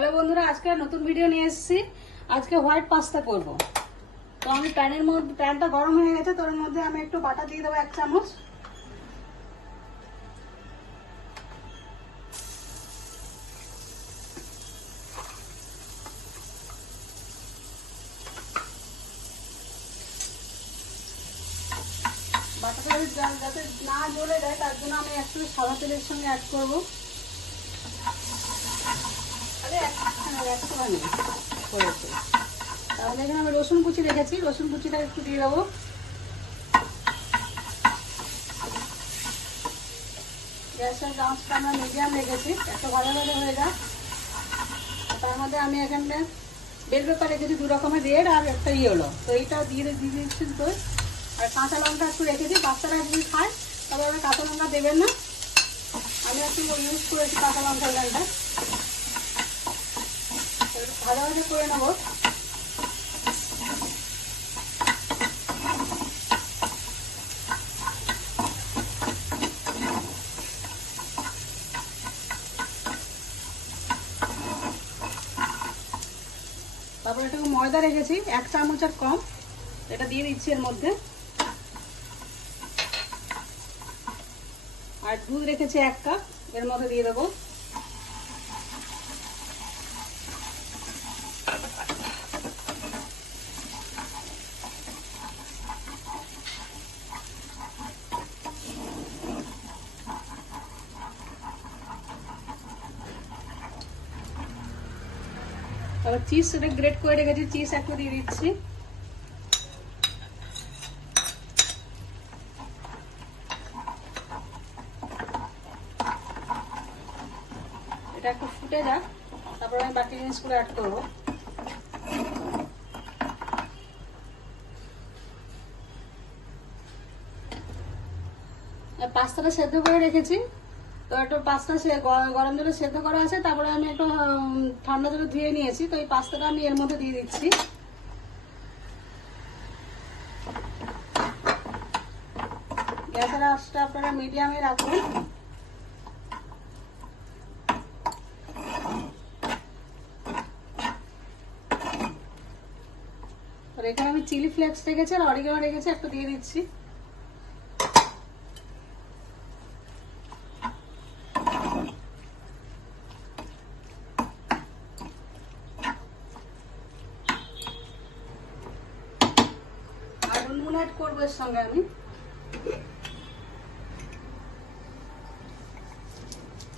হ্যালো বন্ধুরা, আজকে নতুন ভিডিও নিয়ে এসেছি। আজকে হোয়াইট পাস্তা করব। তো আমি প্যানটা গরম হয়ে গেছে, তোর মধ্যে আমি একটু বাটার দিয়ে দেবো 1 চামচ। বাটাটা যাতে না জ্বলে যায় তার জন্য আমি একটু সাদা তেলের সঙ্গে অ্যাড করবো। একটুখানি করেছে। তাহলে এখানে আমি রসুন কুচি রেখেছি, রসুন কুচিটা একটু দিয়ে দেবো। গ্যাসের আঁচটা আমরা মিডিয়াম রেখেছি, একটু ভালো ভালো হয়ে যাক। তার মধ্যে আমি এখানে বেল পেপার রেখেছি 2 রকমের, রেড আর একটা ইয়েলো। তো এইটা দিয়ে দিচ্ছি। তো আর কাঁচা লঙ্কা একটু রেখেছি, বাচ্চারা যদি খায় তবে ওরা কাঁচা লঙ্কা দেবেন না, আমি একটু ইউজ করেছি কাঁচা লঙ্কার গানটা। ভালোভাবে করে নেবো। তারপরে একটু ময়দা রেখেছি 1 চামচের কম, এটা দিয়ে দিচ্ছি এর মধ্যে। আর দুধ রেখেছি 1 কাপ, এর মধ্যে দিয়ে দেবো। তারপর চিজ সেটা গ্রেট করে রেখেছি, চিজ একটু দিয়ে দিচ্ছি। এটা একটু ফুটে যাক, তারপর আমি বাকি জিনিসগুলো অ্যাড করবো। পাস্তাটা সেদ্ধ করে রেখেছি, তো একটু পাস্তা গরম জলে সেদ্ধ করা আছে, তারপরে আমি একটু ঠান্ডা জলে ধুয়ে নিয়েছি। তো এই পাস্তাটা আমি এর মধ্যে দিয়ে দিচ্ছি। গ্যাসের আঁচটা আপনারা মিডিয়ামে রাখুন। আর এখানে আমি চিলি ফ্লেক্স রেখেছি আর অরিগানো রেখেছি, একটু দিয়ে দিচ্ছি। আর নুন অ্যাড করবো এর সঙ্গে আমি।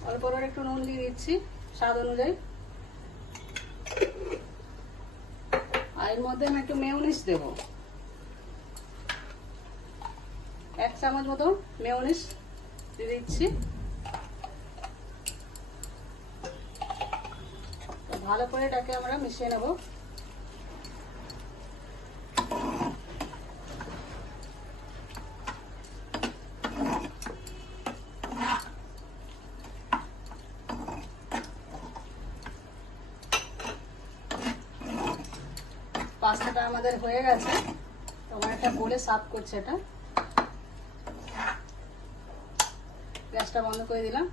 অল্প করে একটু নুন দিয়ে দিচ্ছি স্বাদ অনুযায়ী। আর এর মধ্যে আমি একটু মেয়োনিজ দেবো, 1 চামচ মতো মেয়োনিজ দিয়ে দিচ্ছি। ভালো করে এটাকে আমরা মিশিয়ে নেব। পাস্তাটা আমাদের হয়ে গেছে, তোমার একটা বলে সার্ভ করছে। এটা গ্যাসটা বন্ধ করে দিলাম।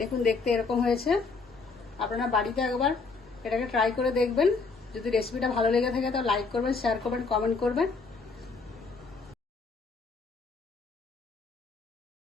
দেখুন দেখতে এরকম হয়েছে। আপনারা বাড়িতে একবার এটাকে ট্রাই করে দেখবেন। যদি রেসিপিটা ভালো লেগে থাকে তো লাইক করবেন, শেয়ার করবেন, কমেন্ট করবেন।